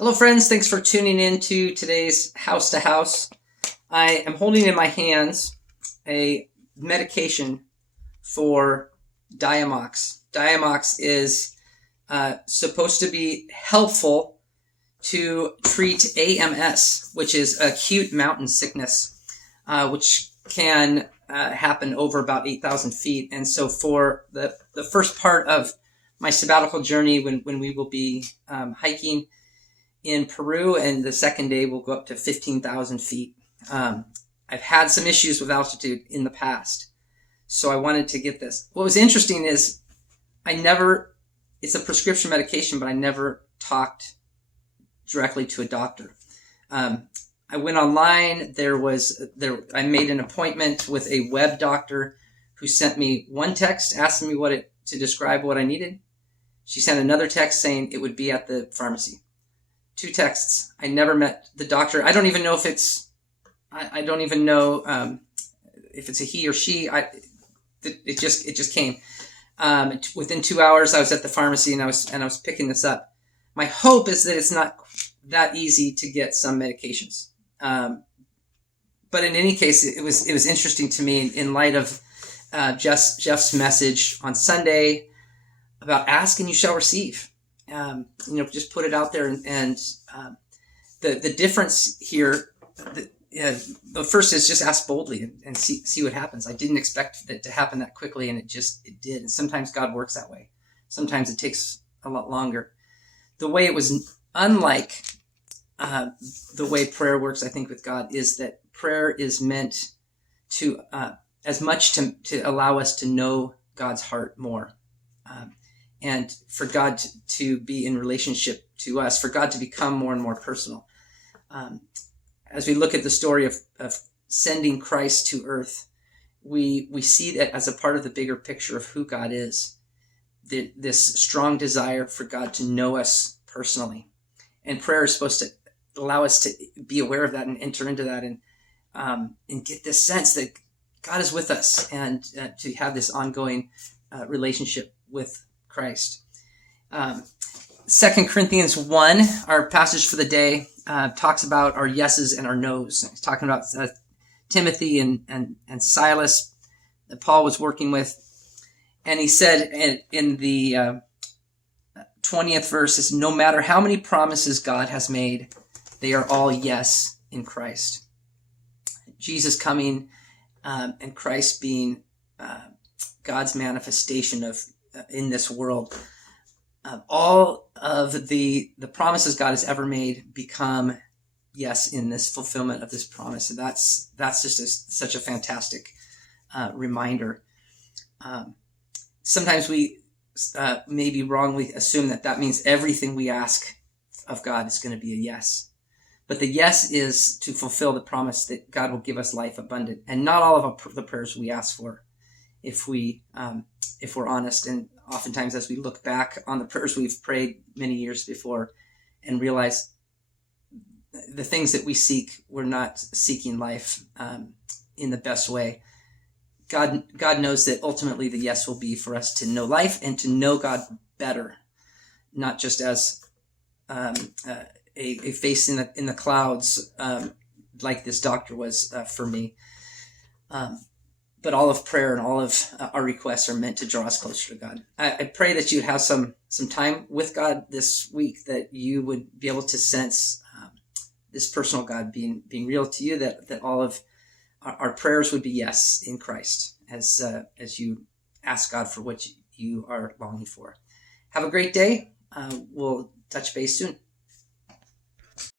Hello, friends. Thanks for tuning in to today's House to House. I am holding in my hands a medication for Diamox. Diamox is supposed to be helpful to treat AMS, which is acute mountain sickness, which can happen over about 8,000 feet. And so for the first part of my sabbatical journey, when we will be hiking in Peru, and the second day we'll go up to 15,000 feet. I've had some issues with altitude in the past, so I wanted to get this. What was interesting is it's a prescription medication, but I never talked directly to a doctor. I went online. I made an appointment with a web doctor who sent me one text asking me to describe what I needed. She sent another text saying it would be at the pharmacy. 2 texts. I never met the doctor. I don't even know if it's a he or she. It just came. Within 2 hours, I was at the pharmacy and I was picking this up. My hope is that it's not that easy to get some medications. But in any case, it was interesting to me in light of Jeff's message on Sunday about ask and you shall receive. Just put it out there, and the difference here. The first is just ask boldly and see what happens. I didn't expect it to happen that quickly, and it did. And sometimes God works that way. Sometimes it takes a lot longer. The way it was unlike the way prayer works, I think, with God, is that prayer is meant to as much to allow us to know God's heart more. And for God to be in relationship to us, for God to become more and more personal. As we look at the story of sending Christ to earth, we see that as a part of the bigger picture of who God is, this strong desire for God to know us personally. And prayer is supposed to allow us to be aware of that and enter into that and get this sense that God is with us, and to have this ongoing relationship with Christ. 2 Corinthians 1, our passage for the day, talks about our yeses and our nos. It's talking about Timothy and Silas that Paul was working with. And he said in the 20th verse, is, no matter how many promises God has made, they are all yes in Christ. Jesus coming and Christ being God's manifestation of in this world. All of the promises God has ever made become yes in this fulfillment of this promise. And that's just such a fantastic reminder. Sometimes we maybe wrongly assume that means everything we ask of God is going to be a yes. But the yes is to fulfill the promise that God will give us life abundant. And not all of the prayers we ask for, if we're honest. And oftentimes as we look back on the prayers we've prayed many years before and realize the things that we seek, we're not seeking life in the best way. God knows that ultimately the yes will be for us to know life and to know God better, not just as a face in the clouds, like this doctor was for me. But all of prayer and all of our requests are meant to draw us closer to God. I pray that you have some time with God this week, that you would be able to sense this personal God being real to you, that all of our prayers would be yes in Christ as you ask God for what you are longing for. Have a great day. We'll touch base soon.